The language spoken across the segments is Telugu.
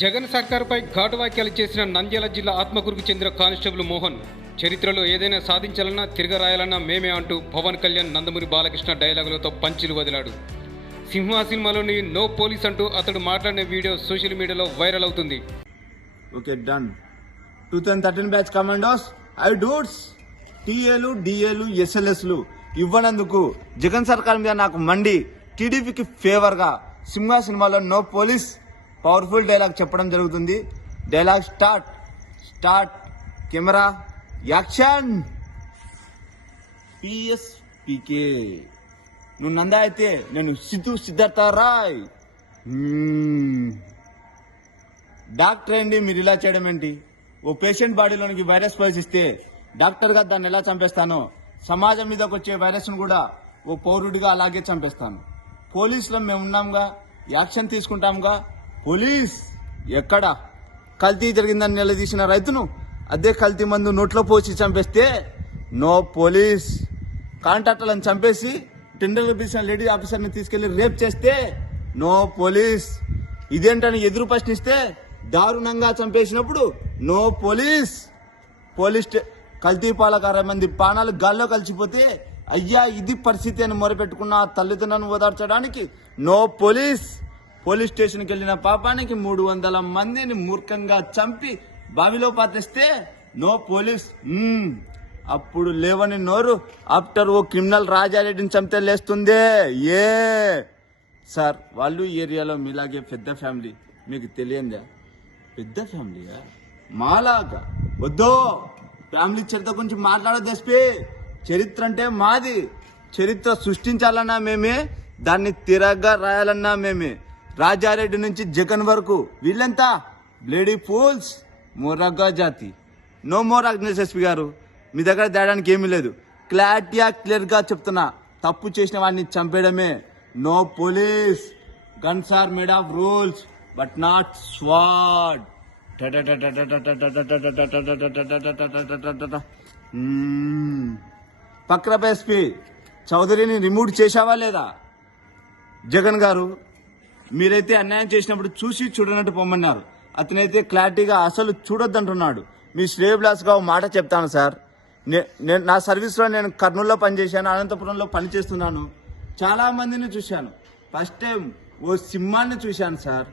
జగన్ సర్కారుపై ఘాటు వ్యాఖ్యలు చేసిన నంద్యాల జిల్లా ఆత్మకూరుకు చెందిన కానిస్టేబుల్ మోహన్ చరిత్రలో ఏదైనా సాధించాలన్నా తిరగరాయాలన్నా మేమే అంటూ పవన్ కళ్యాణ్ నందమూరి బాలకృష్ణ డైలాగులతో పంచులు వదిలాడు. సింహా సినిమాలోని నో పోలీస్ అంటూ అతడు మాట్లాడిన వీడియో సోషల్ మీడియాలో వైరల్ అవుతుంది. Okay done. 2013 బ్యాచ్ కమాండోస్ ఐ డూట్స్ టీఏలు డిఏలు ఎస్ఎల్ఎస్లు ఇవ్వనందుకు జగన్ సర్కార్ మీద నాకు మండి టీడీపీకి ఫేవర్గా సింహా సినిమాలో నో పోలీస్ పవర్ఫుల్ డైలాగ్ చెప్పడం జరుగుతుంది. Dialogue start camera action. PSPK నువ్వు నందా అయితే నేను సిద్ధార్థ రాయ్. డాక్టర్ ఏంటి మీరు ఇలా చేయడం ఏంటి? ఓ పేషెంట్ బాడీలోనికి వైరస్ ప్రవేశిస్తే డాక్టర్గా దాన్ని ఎలా చంపేస్తానో సమాజం మీదకి వచ్చే వైరస్ను కూడా ఓ పౌరుడిగా అలాగే చంపేస్తాను. పోలీసులో మేము ఉన్నాంగా, యాక్షన్ తీసుకుంటాంగా. పోలీస్ ఎక్కడ? కల్తీ జరిగిందని నిలదీసిన రైతును అదే కల్తీ మందు నోట్లో పోసి చంపేస్తే నో పోలీస్. కాంట్రాక్టర్లను చంపేసి టెండర్లు పిలిచిన లేడీ ఆఫీసర్ని తీసుకెళ్లి రేప్ చేస్తే నో పోలీస్. ఇదేంటని ఎదురు ప్రశ్నిస్తే దారుణంగా చంపేసినప్పుడు నో పోలీస్. కల్తీ పాలకు 60 మంది ప్రాణాలు గాల్లో కలిసిపోతే అయ్యా ఇది పరిస్థితి అని మొరపెట్టుకున్న తల్లిదండ్రులను ఓదార్చడానికి నో పోలీస్. పోలీస్ స్టేషన్కి వెళ్లిన పాపానికి 300 మందిని మూర్ఖంగా చంపి బావిలో పాతేస్తే నో పోలీస్. అప్పుడు లేవని నోరు ఆఫ్టర్ ఓ క్రిమినల్ రాజారెడ్డిని చంపితే లేస్తుందే. ఏ సార్ వాళ్ళు ఏరియాలో మీలాగే పెద్ద ఫ్యామిలీ, మీకు తెలియందా? పెద్ద ఫ్యామిలీయా? మాలాగా వద్దో ఫ్యామిలీ చరిత్ర గురించి మాట్లాడొద్దు ఎస్పీ. చరిత్ర అంటే మాది. చరిత్ర సృష్టించాలన్నా మేమే, దాన్ని తిరగ్గా రాయాలన్నా మేమే. రాజారెడ్డి నుంచి జగన్ వరకు వీళ్ళంతా బ్లేడీ ఫూల్స్, మొరగా జాతి. నో మోర్ అగ్నేష్ ఎస్పీ గారు, మీ దగ్గర తేడానికి ఏమీ లేదు. క్లియర్గా చెప్తున్నా, తప్పు చేసిన వాడిని చంపేయడమే. No police. Guns are made of rules but not squad. పక్రప ఎస్పీ చౌదరిని రిమూవ్ చేశావా లేదా? జగన్ గారు మీరైతే అన్యాయం చేసినప్పుడు చూసి చూడనట్టు పొమ్మన్నారు. అతనైతే క్లారిటీగా అసలు చూడొద్దంటున్నాడు. మీ శ్రేయబ్లాస్గా ఒక మాట చెప్తాను సార్. నా సర్వీస్లో నేను కర్నూలులో పనిచేశాను, అనంతపురంలో పనిచేస్తున్నాను. చాలా మందిని చూశాను. ఫస్ట్ టైం ఓ సింహాన్ని చూశాను సార్.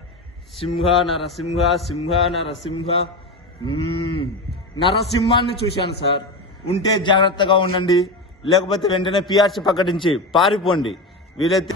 నరసింహాన్ని చూశాను సార్. ఉంటే జాగ్రత్తగా ఉండండి, లేకపోతే వెంటనే పిఆర్సీ ప్రకటించి పారిపోండి. వీలైతే